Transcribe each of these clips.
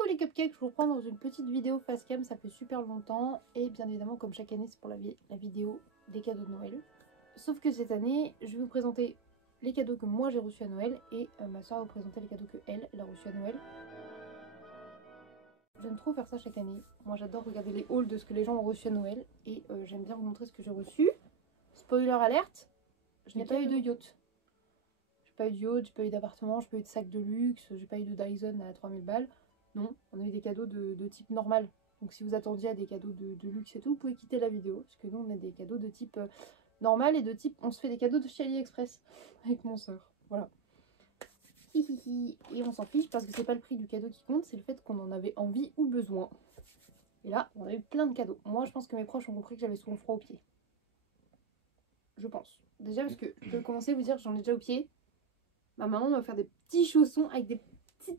Coucou les cupcakes, je vous reprends dans une petite vidéo face cam, ça fait super longtemps. Et bien évidemment, comme chaque année, c'est pour la vidéo des cadeaux de Noël. Sauf que cette année, je vais vous présenter les cadeaux que moi j'ai reçus à Noël. Et ma soeur va vous présenter les cadeaux que elle a reçus à Noël. J'aime trop faire ça chaque année. Moi j'adore regarder les hauls de ce que les gens ont reçu à Noël. Et j'aime bien vous montrer ce que j'ai reçu. Spoiler alerte, je n'ai pas eu de yacht. J'ai pas eu de yacht, j'ai pas eu d'appartement, j'ai pas eu de sac de luxe, j'ai pas eu de Dyson à 3000 balles. Non, on a eu des cadeaux de type normal. Donc si vous attendiez à des cadeaux de luxe et tout, vous pouvez quitter la vidéo. Parce que nous on a des cadeaux de type normal et de type on se fait des cadeaux de chez AliExpress avec mon soeur. Voilà. Et on s'en fiche parce que c'est pas le prix du cadeau qui compte, c'est le fait qu'on en avait envie ou besoin. Et là, on a eu plein de cadeaux. Moi je pense que mes proches ont compris que j'avais souvent froid aux pieds. Je pense. Déjà parce que je peux commencer à vous dire que j'en ai déjà aux pieds. Ma maman m'a offert des petits chaussons avec des petites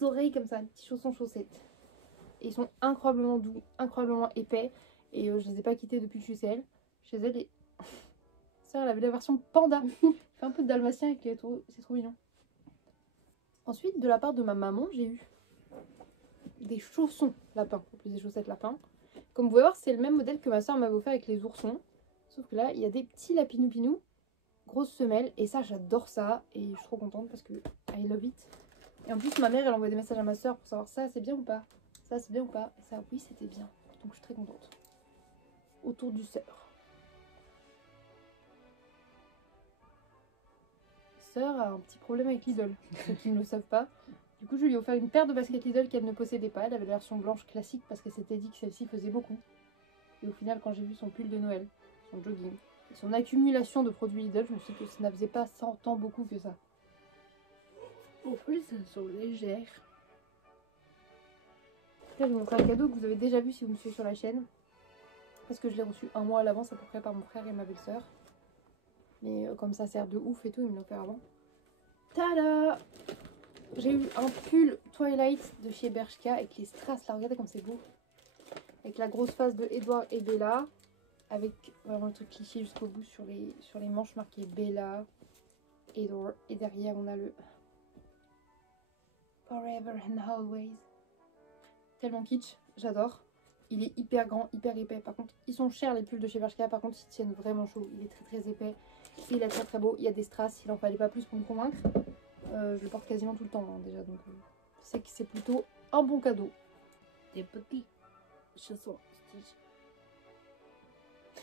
oreilles comme ça, des petits chaussons chaussettes. Et ils sont incroyablement doux, incroyablement épais. Et je les ai pas quittés depuis que je suis chez elle. Et ça, elle avait la version panda. Fait un peu de dalmatien avec les trous, c'est trop mignon. Ensuite, de la part de ma maman, j'ai eu des chaussons lapins, en plus des chaussettes lapins. Comme vous pouvez voir, c'est le même modèle que ma soeur m'avait offert avec les oursons. Sauf que là, il y a des petits lapinou-pinou, grosses semelles. Et ça, j'adore ça. Et je suis trop contente parce que I love it. Et en plus, ma mère, elle envoie des messages à ma soeur pour savoir ça, c'est bien ou pas. Ça, c'est bien ou pas. Et ça, oui, c'était bien. Donc, je suis très contente. Autour du sœur. Sœur a un petit problème avec Lidl, ceux qui ne le savent pas. Du coup, je lui ai offert une paire de baskets Lidl qu'elle ne possédait pas. Elle avait la version blanche classique parce qu'elle s'était dit que celle-ci faisait beaucoup. Et au final, quand j'ai vu son pull de Noël, son jogging, et son accumulation de produits Lidl, je me suis dit que ça ne faisait pas tant beaucoup que ça. En plus, elles sont légères. Là, je vais vous montrer un cadeau que vous avez déjà vu si vous me suivez sur la chaîne. Parce que je l'ai reçu un mois à l'avance à peu près par mon frère et ma belle-sœur. Mais comme ça sert de ouf et tout, ils me l'ont fait avant. Tada! J'ai eu un pull Twilight de chez Bershka avec les strass là, regardez comme c'est beau. Avec la grosse face de Edouard et Bella. Avec vraiment le truc cliché jusqu'au bout sur les manches marquées Bella, Edward. Et derrière on a le Forever and Always. Tellement kitsch, j'adore. Il est hyper grand, hyper épais. Par contre, ils sont chers les pulls de chez Bershka. Par contre, ils tiennent vraiment chaud. Il est très très épais. Et il est très très beau. Il y a des strass. Il n'en fallait pas plus pour me convaincre. Je le porte quasiment tout le temps hein, déjà. Donc, je sais que c'est plutôt un bon cadeau. Des petits chaussons Stitch.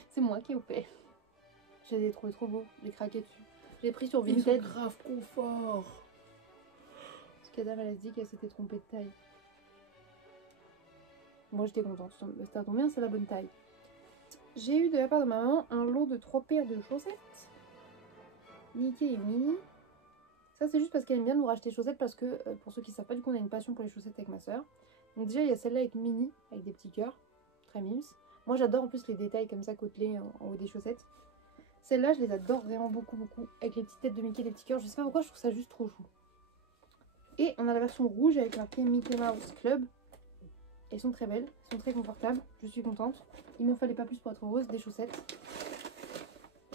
C'est moi qui ai fait. J'ai trouvé trop beau. J'ai craqué dessus. J'ai pris sur Ils Vinted. sont grave confort. Parce qu'Adam, elle a dit qu'elle s'était trompée de taille. Moi, j'étais contente. Ça tombe bien, c'est la bonne taille. J'ai eu de la part de ma maman un lot de 3 paires de chaussettes. Mickey et Minnie. Ça, c'est juste parce qu'elle aime bien nous racheter chaussettes. Parce que, pour ceux qui ne savent pas, du coup, on a une passion pour les chaussettes avec ma soeur. Donc, déjà, il y a celle-là avec Minnie, avec des petits cœurs. Très mimes. Moi, j'adore en plus les détails comme ça, côtelés en haut des chaussettes. Celles-là, je les adore vraiment beaucoup, beaucoup. Avec les petites têtes de Mickey et les petits cœurs. Je sais pas pourquoi, je trouve ça juste trop chou. Et on a la version rouge avec marqué Mickey Mouse Club. Elles sont très belles, elles sont très confortables, je suis contente. Il m'en fallait pas plus pour être heureuse, des chaussettes.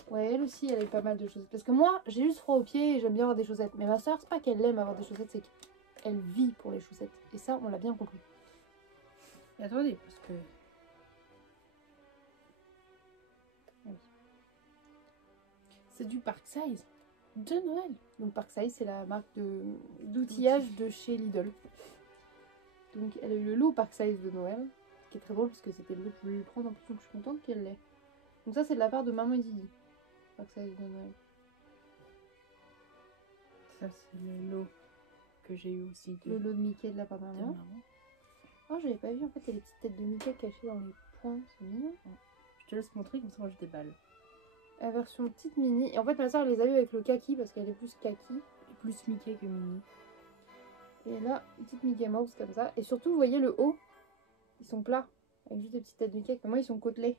Ouais, elle aussi, elle a eu pas mal de chaussettes. Parce que moi, j'ai juste froid aux pieds et j'aime bien avoir des chaussettes. Mais ma soeur, c'est pas qu'elle aime avoir des chaussettes, c'est qu'elle vit pour les chaussettes. Et ça, on l'a bien compris. Et attendez, parce que... Oui. C'est du Park Size de Noël. Donc Park Size, c'est la marque d'outillage de chez Lidl. Donc elle a eu le lot Park Size de Noël. Ce qui est très drôle parce que c'était le lot que je voulais lui prendre en plus, donc je suis contente qu'elle l'ait. Donc ça, c'est de la part de Maman et Didi. Park Size de Noël. Ça, c'est le lot que j'ai eu aussi Le lot de Mickey de la part de maman. Oh, j'avais pas vu en fait, il y a les petites têtes de Mickey cachées dans les points, c'est mignon. Je te laisse montrer comme ça, moi je déballe. La version petite mini. Et en fait, ma soeur les a eu avec le kaki parce qu'elle est plus kaki. Et plus Mickey que Minnie. Et là, une petite Mickey Mouse comme ça. Et surtout, vous voyez le haut, ils sont plats. Avec juste des petites têtes de Mickey. Mais moi, ils sont côtelés.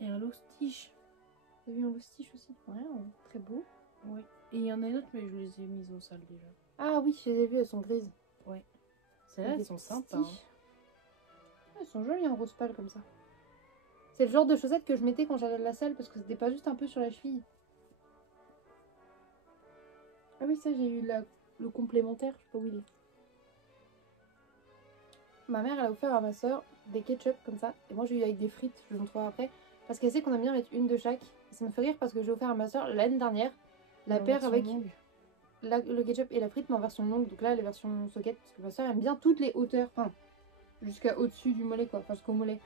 Et un lot Stitch. T'as vu un loustiche aussi? Ouais, très beau. Ouais. Et il y en a une autre, mais je les ai mises au sol déjà. Ah oui, je les ai vues, elles sont grises. Ouais. Celles-là, elles sont sympas. Hein. Elles sont jolies en rose pâle comme ça. C'est le genre de chaussettes que je mettais quand j'allais à la salle parce que c'était pas juste un peu sur la cheville. Ah oui, ça, j'ai eu le complémentaire, je sais pas où il est. ma mère elle a offert à ma soeur des ketchup comme ça. Et moi j'ai eu avec des frites, je vous montrerai après. Parce qu'elle sait qu'on aime bien mettre une de chaque. Et ça me fait rire parce que j'ai offert à ma soeur l'année dernière la paire avec le ketchup et la frite, mais en version longue. Donc là, les versions socket. Parce que ma soeur aime bien toutes les hauteurs. Enfin, jusqu'à au-dessus du mollet quoi. Enfin, jusqu'au mollet.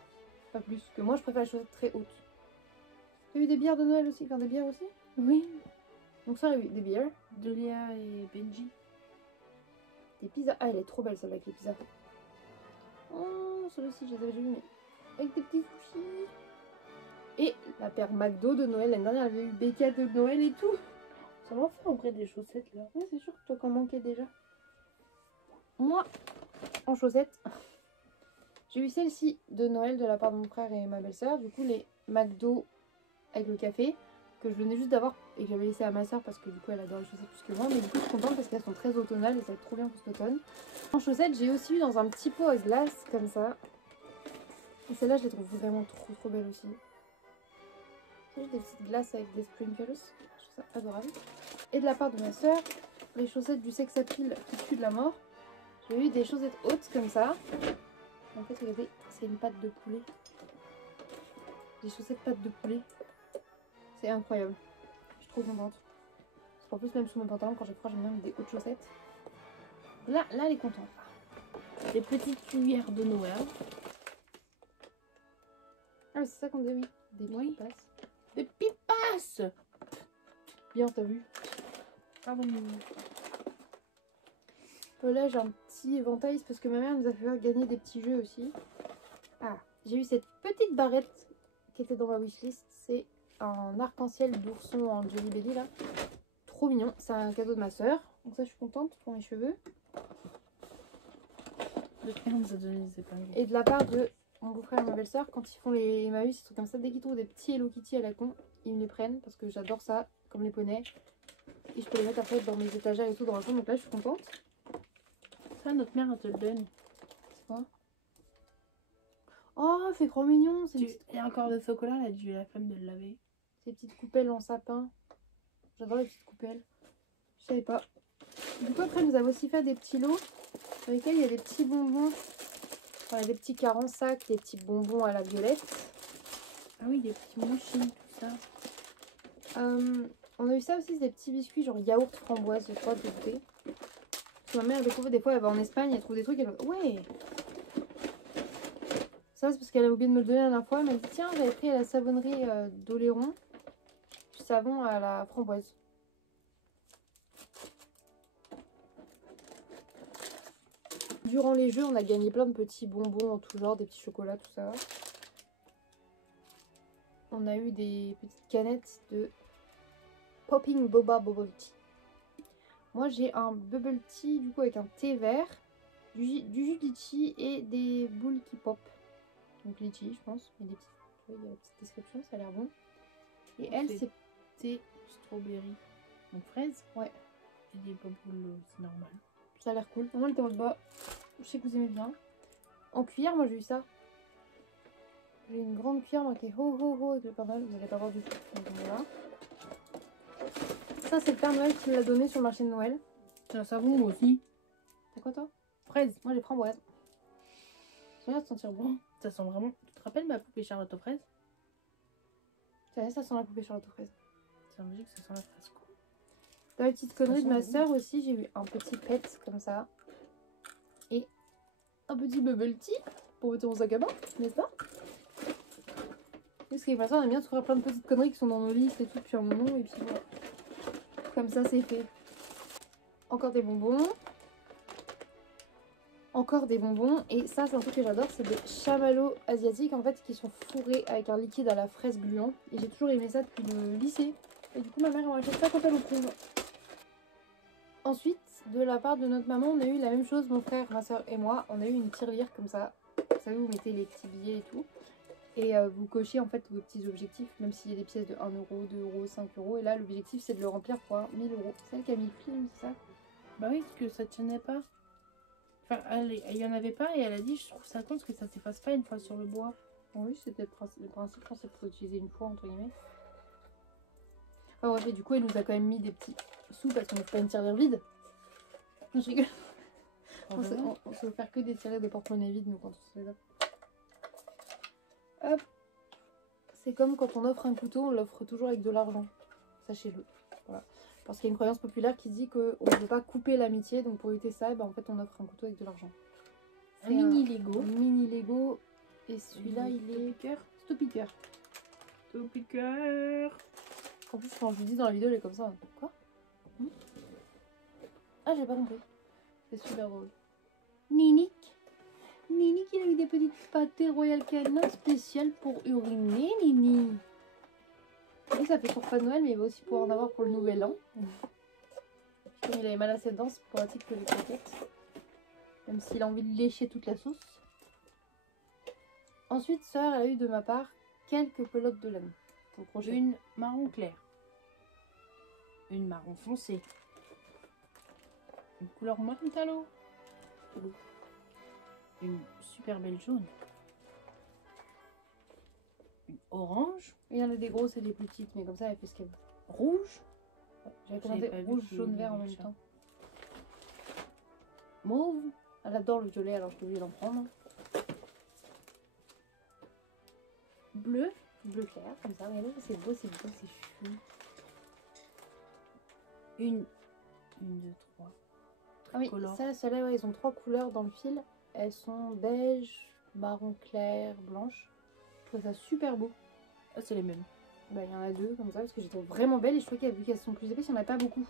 Pas plus. Que moi je préfère les choses très hautes. T'as eu des bières de Noël aussi? Enfin, des bières aussi? Oui. Donc ça, des bières. De Léa et Benji. Des pizzas. Ah, elle est trop belle celle avec les pizzas. Oh, celle-ci, je les avais déjà vues, mais avec des petits sushis. Et la paire McDo de Noël. L'année dernière, elle avait eu des cadeaux de Noël et tout. Ça m'a fait en vrai des chaussettes là. Ouais, c'est sûr que toi, qu'en manquais déjà. Moi, en chaussettes, j'ai eu celle-ci de Noël de la part de mon frère et ma belle-sœur. Du coup, les McDo avec le café que je venais juste d'avoir et que j'avais laissé à ma soeur parce que du coup elle adore les chaussettes plus que moi, mais du coup je suis contente parce qu'elles sont très automnales et ça va être trop bien pour cet automne. En chaussettes, j'ai aussi eu dans un petit pot à glace comme ça, et celle-là je les trouve vraiment trop belles aussi. C'est juste des petites glaces avec des sprinkles, je trouve ça adorable. Et de la part de ma soeur, les chaussettes du sex appeal qui tue de la mort. J'ai eu des chaussettes hautes comme ça. En fait regardez, c'est une pâte de poulet. Des chaussettes pâte de poulet. C'est incroyable. Je suis trop contente. Parce qu'en plus, même sous mes pantalons, quand j'ai froid, j'aime bien mettre des hautes chaussettes. Là, elle est contente. Des petites cuillères de Noël. Ah, c'est ça qu'on dit, oui. Des pipas. Des pipas. Bien, t'as vu. Pardon. Là, j'ai un petit éventail. C'est parce que ma mère nous a fait gagner des petits jeux aussi. Ah, j'ai eu cette petite barrette qui était dans ma wishlist. C'est un arc-en-ciel d'ourson en Jelly Belly là. Trop mignon. C'est un cadeau de ma soeur. Donc ça, je suis contente pour mes cheveux. Et de la part de mon beau-frère et ma belle-sœur, quand ils font les Emmaüs, des trucs comme ça, dès qu'ils trouvent des petits Hello Kitty à la con, ils me les prennent parce que j'adore ça, comme les poneys. Et je peux les mettre après dans mes étagères et tout dans la chambre. Donc là, je suis contente. Ça, notre mère, elle te le donne. C'est quoi? Oh, c'est trop mignon. Il y a encore de chocolat, elle a dû la flemme de le laver. Ces petites coupelles en sapin. J'adore les petites coupelles. Je savais pas. Du coup, après, nous avons aussi fait des petits lots dans lesquels il y a des petits bonbons. Enfin, des petits 40 sacs, des petits bonbons à la violette. Ah oui, des petits mouchis, tout ça. On a eu ça aussi, des petits biscuits genre yaourt framboise, je crois, de goûter. Ma mère découvre des fois, elle va en Espagne, elle trouve des trucs, elle va... Ouais. Ça, c'est parce qu'elle a oublié de me le donner la dernière fois. Elle m'a dit, tiens, j'avais pris à la savonnerie d'Oléron du savon à la framboise. Durant les jeux, on a gagné plein de petits bonbons en tout genre, des petits chocolats, tout ça. On a eu des petites canettes de Popping Boba Bubble Tea. Moi, j'ai un bubble tea du coup avec un thé vert, du jus de litchi et des boules qui pop. Donc litchi, je pense. Il y a des petites, il y a la petite description, ça a l'air bon. Et elle, c'est thé strawberry. Donc fraise. Ouais. Et des bubbles, c'est normal. Ça a l'air cool. Moi, elle était en bas. Je sais que vous aimez bien. En cuillère, moi j'ai eu ça. J'ai une grande cuillère marquée ho ho ho avec le Père Noël. Vous n'allez pas voir du tout. Donc voilà. Ça, c'est le Père Noël qui me l'a donné sur le marché de Noël. C'est un savon, moi aussi. T'as quoi toi? Fraise. Moi j'ai framboise. Ça va te sentir bon. Ça sent vraiment. Tu te rappelles ma poupée Charlotte aux fraises? Ça sent la poupée Charlotte aux fraises. C'est un musique, ça sent la fraise. Dans les petites conneries de ma soeur aussi, j'ai eu un petit pet comme ça. Et un petit bubble tea pour mettre mon sac à main, n'est-ce pas? Parce qu'avec ma soeur, on aime bien trouver plein de petites conneries qui sont dans nos listes et tout depuis un moment. Et puis voilà. Comme ça, c'est fait. Encore des bonbons. Encore des bonbons. Et ça, c'est un truc que j'adore. C'est des chamallows asiatiques en fait qui sont fourrés avec un liquide à la fraise gluant. Et j'ai toujours aimé ça depuis le lycée. Et du coup, ma mère m'a acheté ça quand elle au cours. Ensuite, de la part de notre maman, on a eu la même chose, mon frère, ma soeur et moi. On a eu une tirelire comme ça. Vous savez, vous mettez les petits billets et tout. Et vous cochez en fait vos petits objectifs, même s'il y a des pièces de 1 euro, 2 euros, 5 euros. Et là, l'objectif, c'est de le remplir pour 1000 euros. C'est elle qui a mis le film, c'est ça? Bah oui, parce que ça tenait pas. Enfin, il y en avait pas et elle a dit, je trouve ça con parce que ça s'efface pas une fois sur le bois. Oui, c'était le principe, je pense, c'est pour utiliser une fois, entre guillemets. Enfin bref, et du coup, elle nous a quand même mis des petits sous parce qu'on n'est pas une tirelire vide. Je rigole. probablement. On s'est offert que des tirés des porte-monnaies vides, nous, quand on se les offre. Hop. C'est comme quand on offre un couteau, on l'offre toujours avec de l'argent. Sachez-le. Voilà. Parce qu'il y a une croyance populaire qui dit qu'on ne veut pas couper l'amitié, donc pour éviter ça, ben, en fait, on offre un couteau avec de l'argent. Un mini Lego. Un mini Lego. Et celui-là, il est... Stopiqueur. Stopiqueur. En plus, quand je vous dis dans la vidéo, il est comme ça. Quoi? Ah, j'ai pas compris. C'est super drôle. Ninic. Ninic, il a eu des petites pâtés Royal Canin spéciales pour uriner, Nini. Oui, ça fait pour pas de Noël, mais il va aussi pouvoir en avoir pour le nouvel an. Comme il avait mal à ses dents, c'est pour pratique que les croquettes. Même s'il a envie de lécher toute la sauce. Ensuite, sœur, elle a eu de ma part quelques pelotes de laine. Pour le crochet. Une marron clair. Une marron foncé. Une couleur Montalo. Une super belle jaune. Une orange. Il y en a des grosses et des plus petites, mais comme ça, elle fait ce qu'elle veut. Rouge. J'avais J'avais commandé pas vu rouge, qu'il y jaune, avait vert en des même chats. temps. Mauve. Elle adore le violet, alors je suis obligée d'en prendre. Bleu. Bleu clair, comme ça. Regardez, c'est beau, c'est chou. Une, deux, trois. Ah oui, Tricolore. ça, celles-là, ouais, ils ont 3 couleurs dans le fil. Elles sont beige, marron clair, blanche. Je trouve ça super beau. Ah, c'est les mêmes. Bah, il y en a 2 comme ça, parce que j'étais vraiment belle et je trouvais vu qu'elles sont plus épaisses, il n'y en a pas beaucoup.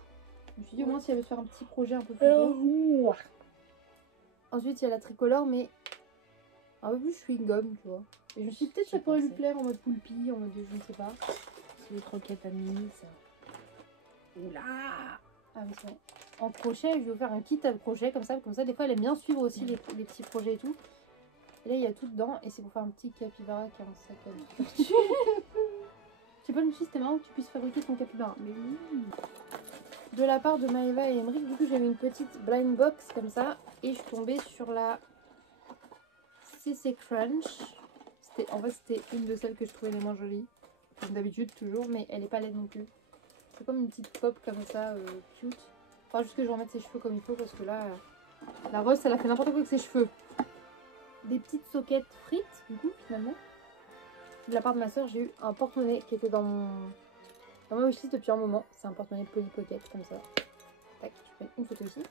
Je me suis dit, au moins, si elle veut se faire un petit projet un peu plus beau. Ensuite, il y a la tricolore, mais un peu plus chewing-gum, tu vois. Et je me suis dit, peut-être ça J'ai pourrait lui pensé. plaire en mode poulpi, en mode je ne sais pas. C'est les croquettes à mini, ça. Oula. Ah, mais c'est bon. En crochet, je vais vous faire un kit à crochet comme ça, des fois elle aime bien suivre aussi les petits projets et tout. Et là, il y a tout dedans, et c'est pour faire un petit capybara qui a un sac à dos. Je sais pas, je me suis dit, c'était marrant que tu puisses fabriquer ton capybara. Mais oui. De la part de Maëva et Emmerich, du coup, j'avais une petite blind box comme ça, et je suis tombée sur la CC Crunch. En fait, c'était une de celles que je trouvais les moins jolies, comme d'habitude, toujours, mais elle est pas laide non plus. C'est comme une petite pop comme ça, cute. Enfin, juste que je remette ses cheveux comme il faut, parce que là, la Rose, elle a fait n'importe quoi avec ses cheveux. Des petites soquettes frites, du coup, finalement. De la part de ma soeur, j'ai eu un porte-monnaie qui était dans ma wishlist depuis un moment. C'est un porte-monnaie Polly Pocket, comme ça. Tac, je fais une photo ici.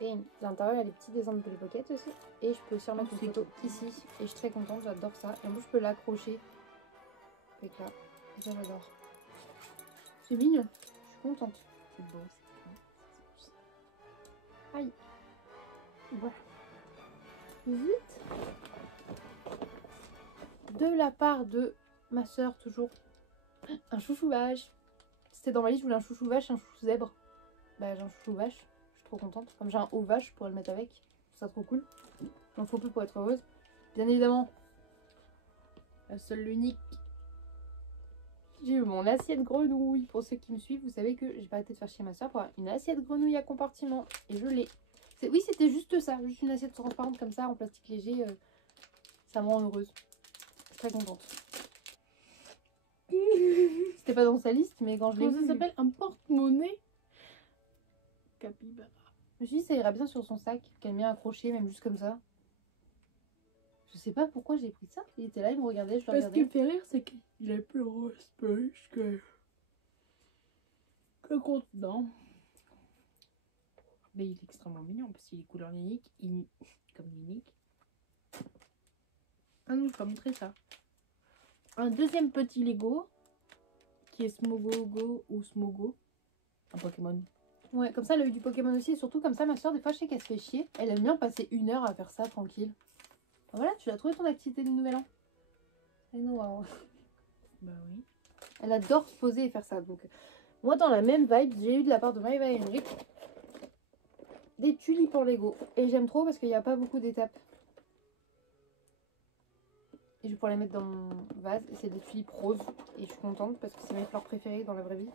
Et à l'intérieur, il y a les petits dessins de Polly Pocket aussi. Et je peux aussi remettre une photo ici. Et je suis très contente, j'adore ça. Et en plus, je peux l'accrocher avec là. Et ça, j'adore. C'est mignon, je suis contente. C'est beau, c'est beau. Aïe. Voilà. Vite. De la part de ma soeur, toujours. Un chouchou vache. C'était dans ma liste, je voulais un chouchou vache et un chouchou zèbre. Bah, j'ai un chouchou vache. Je suis trop contente. Comme j'ai un haut vache, je pourrais le mettre avec. Je trouve ça trop cool. Il en faut peu pour être heureuse. Bien évidemment, La seule, l'unique. j'ai eu mon assiette grenouille. Pour ceux qui me suivent, vous savez que j'ai pas arrêté de faire chier ma soeur pour avoir une assiette grenouille à compartiment. Et je l'ai. Oui, c'était juste ça. Juste une assiette transparente comme ça, en plastique léger. Ça me rend heureuse. Je suis très contente. C'était pas dans sa liste, mais quand je l'ai Comment vu, ça s'appelle? Un porte-monnaie capybara. je me suis dit ça ira bien sur son sac, qu'elle bien accroché, même juste comme ça. Je sais pas pourquoi j'ai pris ça. Il était là, il me regardait, je le Ce qui regardais. me fait rire, c'est qu'il est plus rose plus que le contenant. Mais il est extrêmement mignon parce qu'il est couleur unique, comme unique. Ah non, je vais pas montrer ça. Un deuxième petit Lego qui est Smogogo ou Smogo, un Pokémon. Ouais, comme ça, elle a eu du Pokémon aussi. Et surtout, comme ça, ma soeur, des fois, je sais qu'elle se fait chier. Elle aime bien passer 1 heure à faire ça tranquille. Voilà, tu l'as trouvé ton activité de nouvel an. I know, wow. Bah oui. Elle adore se poser et faire ça. Donc, moi, dans la même vibe, j'ai eu de la part de Maëva et Henrik des tulipes en Lego. Et j'aime trop parce qu'il n'y a pas beaucoup d'étapes. Et je vais pouvoir les mettre dans mon vase. Et c'est des tulipes roses. Et je suis contente parce que c'est mes fleurs préférées dans la vraie vie.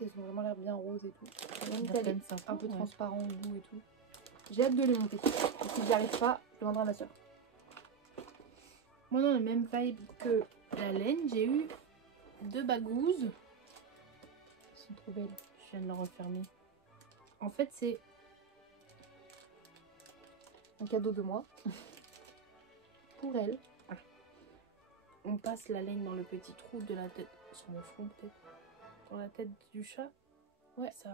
Elles ont vraiment l'air bien roses et tout. Même elle est un peu transparent au bout et tout. J'ai hâte de les monter. Et si j'y arrive pas, je demanderai à ma soeur. Moi, dans la même vibe que la laine, j'ai eu 2 bagouses. Elles sont trop belles. Je viens de le refermer. En fait, c'est Un cadeau de moi. Pour elle. on passe la laine dans le petit trou de la tête, sur mon front peut-être, sur la tête du chat. Ouais. Ça.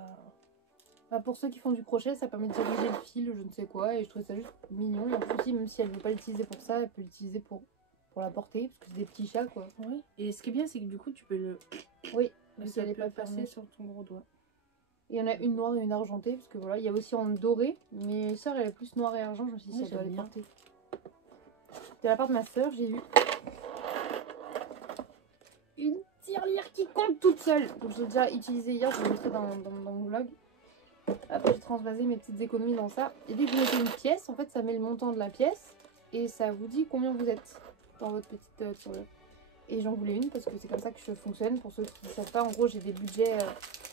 Bah, pour ceux qui font du crochet, ça permet de diriger le fil, je ne sais quoi, et je trouve ça juste mignon. Et en plus aussi, même si elle ne veut pas l'utiliser pour ça, elle peut l'utiliser pour la porter, parce que c'est des petits chats, quoi. Oui. Et ce qui est bien, c'est que du coup, tu peux le. Oui, Mais si ça elle n'est peut pas passer fermée. sur ton gros doigt. Il y en a une noire et une argentée, parce que voilà, il y a aussi en doré, mais sœur elle est plus noire et argent, je me suis dit si Oui, elle doit j'aime les bien. porter. De la part de ma sœur, j'ai eu une tirelire qui compte toute seule. Donc je l'ai déjà utilisée hier, je l'ai montré dans mon vlog. Après j'ai transvasé mes petites économies dans ça. Et dès que vous mettez une pièce, en fait ça met le montant de la pièce et ça vous dit combien vous êtes dans votre petite tirelire. Et j'en voulais une parce que c'est comme ça que je fonctionne. Pour ceux qui ne savent pas, en gros j'ai des budgets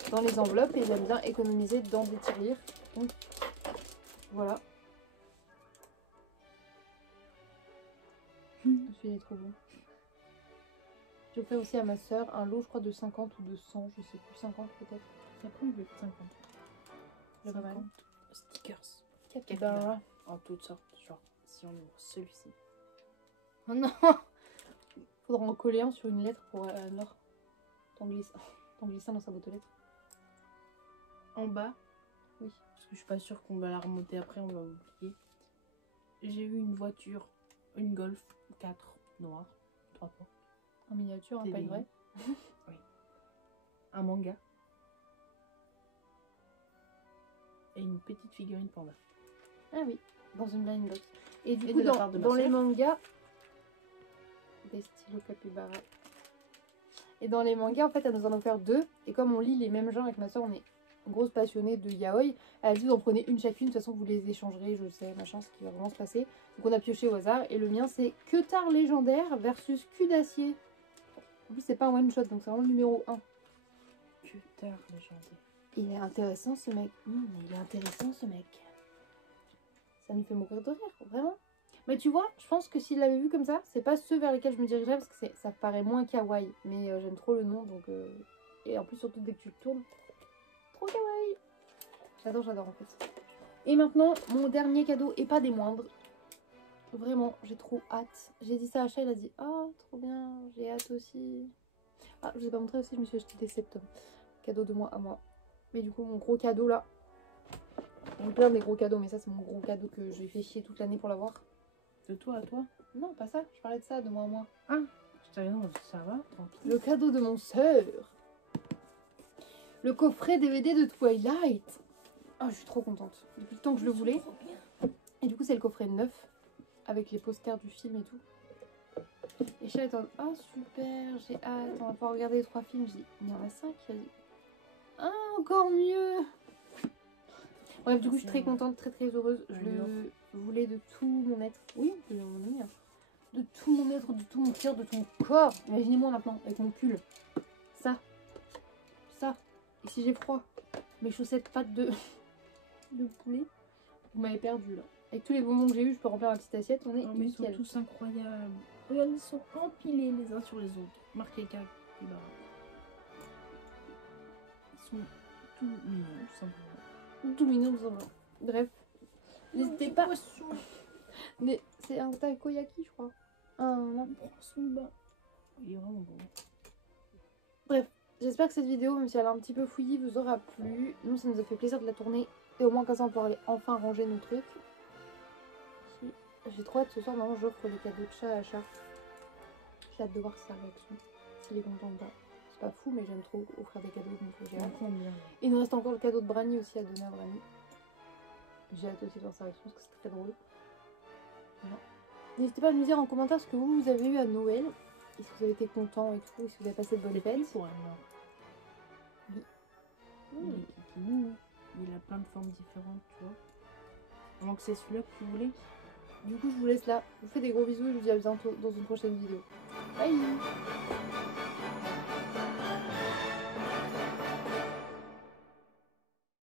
dans les enveloppes et j'aime bien économiser dans des tirelires. Donc voilà. Celui-là est trop bon. J'ai offert aussi à ma soeur un lot, je crois, de 50 ou de 100, je sais plus, 50 peut-être. Ça prend le 50. C'est pas mal. 50 stickers. Capybara. En toutes sortes. Genre, si on ouvre celui-ci. Oh non. Faudra en coller un sur une lettre pour Anne-Laure. T'en glisses un dans sa boîte aux lettres. En bas, Oui. parce que je suis pas sûre qu'on va la remonter après, on va oublier. J'ai eu une voiture, une Golf 4 noire, 3 portes. En miniature, hein, pas TDI. une vraie. Oui. Un manga. Et une petite figurine panda. Ah oui, dans une blind box. Et du Et coup, de la part de ma dans les sœur. mangas, des stylos capybara. Et dans les mangas, en fait, elle nous en a offert 2. Et comme on lit les mêmes genres avec ma soeur, on est grosse passionnée de yaoi. Elle a dit d'en prenez une chacune, de toute façon vous les échangerez, je sais, machin, ce qui va vraiment se passer. Donc on a pioché au hasard. Et le mien, c'est Queutard légendaire versus Cul d'acier. En plus, c'est pas un one shot, donc c'est vraiment le numéro 1. Que tard, légendaire. Il est intéressant ce mec. Il est intéressant ce mec. Ça me fait mourir de rire, vraiment. Mais tu vois, je pense que s'il l'avait vu comme ça, c'est pas ceux vers lesquels je me dirigerais parce que ça paraît moins kawaii. Mais j'aime trop le nom, donc. Et en plus, surtout dès que tu le tournes, trop kawaii. J'adore en fait. Et maintenant, mon dernier cadeau, et pas des moindres. Vraiment, j'ai trop hâte. J'ai dit ça à Chat, il a dit oh, trop bien, j'ai hâte aussi. Ah, je vous ai pas montré aussi, je me suis acheté des septums. Cadeau de moi à moi. Mais du coup, mon gros cadeau là. J'ai plein des gros cadeaux, mais ça, c'est mon gros cadeau que j'ai fait chier toute l'année pour l'avoir. De toi à toi? Non, pas ça, je parlais de ça, de moi à moi. Ah, je t'avais non, ça va, tranquille. Le cadeau de mon sœur. Le coffret DVD de Twilight. Oh, je suis trop contente. Depuis le temps que je le voulais. Et du coup, c'est le coffret neuf. Avec les posters du film et tout. Et Chat est en oh super, j'ai hâte, on va pouvoir regarder les 3 films. Je dis, il y en a 5. Elle dit, ah, encore mieux. Bref, du coup, je suis très contente, très heureuse. Je le voulais de tout mon être. Oui, de mon ami. De tout mon être, de tout mon cœur, de tout mon corps. Imaginez-moi maintenant, avec mon pull. Ça. Et si j'ai froid, mes chaussettes pattes de poulet. Vous m'avez perdu là. Avec tous les bonbons que j'ai eu, je peux remplir ma petite assiette. On est Non, mais ils sont nickel. tous incroyables. Regarde, ils sont empilés les uns sur les autres. Marqué capybara. Ils sont tout mignons, tout simplement. Tout mignon, tout simplement. Bref. N'hésitez pas. Mais c'est un takoyaki, je crois. Non. On prend son bain. Il est vraiment bon. Bref, j'espère que cette vidéo, même si elle est un petit peu fouillie, vous aura plu. Nous, ça nous a fait plaisir de la tourner. Et au moins, comme ça, on pourra aller enfin ranger nos trucs. J'ai trop hâte ce soir, maintenant, j'offre les cadeaux de chat à chat. J'ai hâte de voir sa réaction. S'il est content ou pas. C'est pas fou, mais j'aime trop offrir des cadeaux, donc j'ai hâte. Il nous reste encore le cadeau de Brani aussi à donner à Brani. J'ai hâte aussi de voir sa réaction parce que c'est très drôle. Voilà. N'hésitez pas à me dire en commentaire ce que vous avez eu à Noël. Et si vous avez été content et tout, et si vous avez passé de bonnes fêtes. Pour elle, Oui. Il est kikinou. Il a plein de formes différentes, tu vois. Avant que c'est celui-là que tu voulais. Du coup, je vous laisse là. Je vous fais des gros bisous et je vous dis à bientôt dans une prochaine vidéo. Bye!